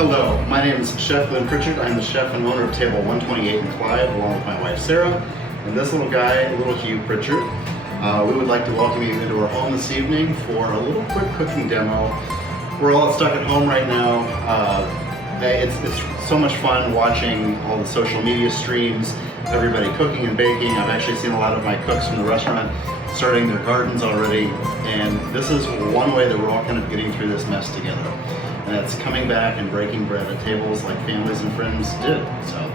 Hello, my name is Chef Lynn Pritchard. I'm the chef and owner of Table 128 in Clive, along with my wife Sarah, and this little guy, little Hugh Pritchard. We would like to welcome you into our home this evening for a little quick cooking demo. We're all stuck at home right now. It's so much fun watching all the social media streams, everybody cooking and baking. I've actually seen a lot of my cooks from the restaurant starting their gardens already, and this is one way that we're all kind of getting through this mess together. And that's coming back and breaking bread at tables like families and friends did. So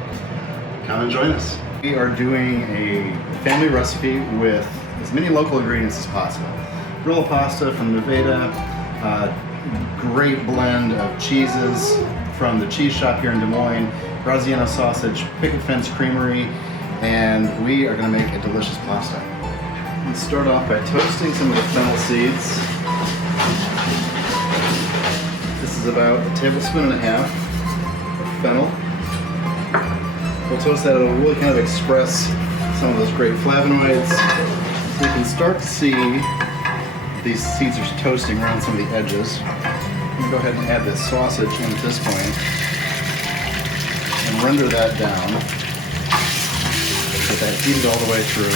come and join us. We are doing a family recipe with as many local ingredients as possible. Roll pasta from Nevada, great blend of cheeses from the cheese shop here in Des Moines, Graziano sausage, picket fence creamery, and we are going to make a delicious pasta. Let's start off by toasting some of the fennel seeds. This is about a tablespoon and a half of fennel. We'll toast that. It'll really kind of express some of those great flavonoids. So you can start to see these seeds are toasting around some of the edges. I'm going to go ahead and add this sausage in at this point and render that down. Get that heated all the way through.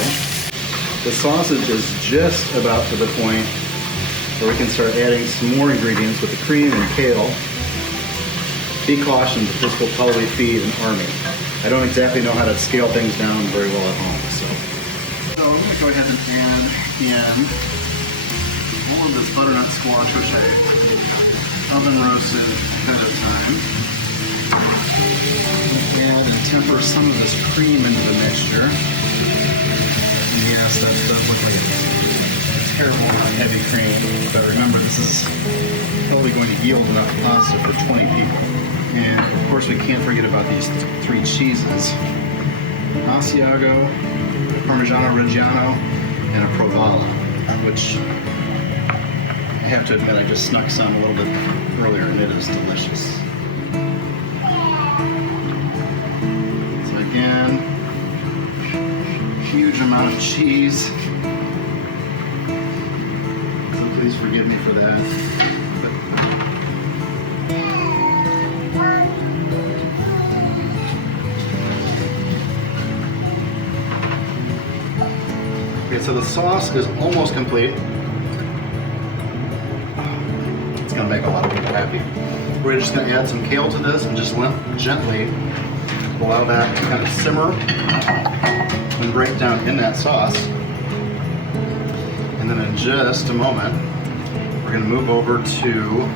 The sausage is just about to the point where we can start adding some more ingredients with the cream and kale. Be cautioned that this will probably feed an army. I don't exactly know how to scale things down very well at home, so I'm going to go ahead and add in all of this butternut squash, which I oven roasted ahead of time. Add and temper some of this cream into the mixture. Yes, that does look like a terrible heavy cream, but remember this is probably going to yield enough pasta for 20 people. And of course we can't forget about these three cheeses: Asiago, Parmesan Reggiano, and a Provala, which I have to admit I just snuck some a little bit earlier, and it is delicious. So again, huge amount of cheese. So please forgive me for that. Okay, so the sauce is almost complete. It's gonna make a lot of people happy. We're just gonna add some kale to this and just gently allow that to kind of simmer and break down in that sauce. And then in just a moment, we're gonna move over to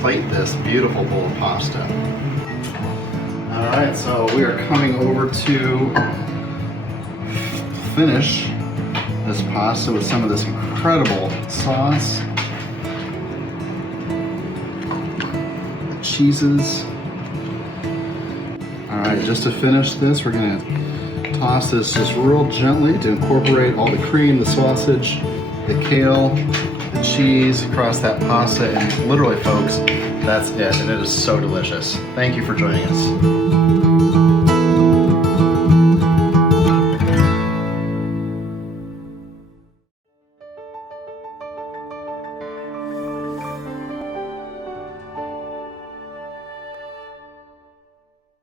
plate this beautiful bowl of pasta. All right, so we are coming over to finish this pasta with some of this incredible sauce, the cheeses. All right, just to finish this, we're gonna toss this just real gently to incorporate all the cream, the sausage, the kale, the cheese across that pasta, and literally, folks, that's it, and it is so delicious. Thank you for joining us.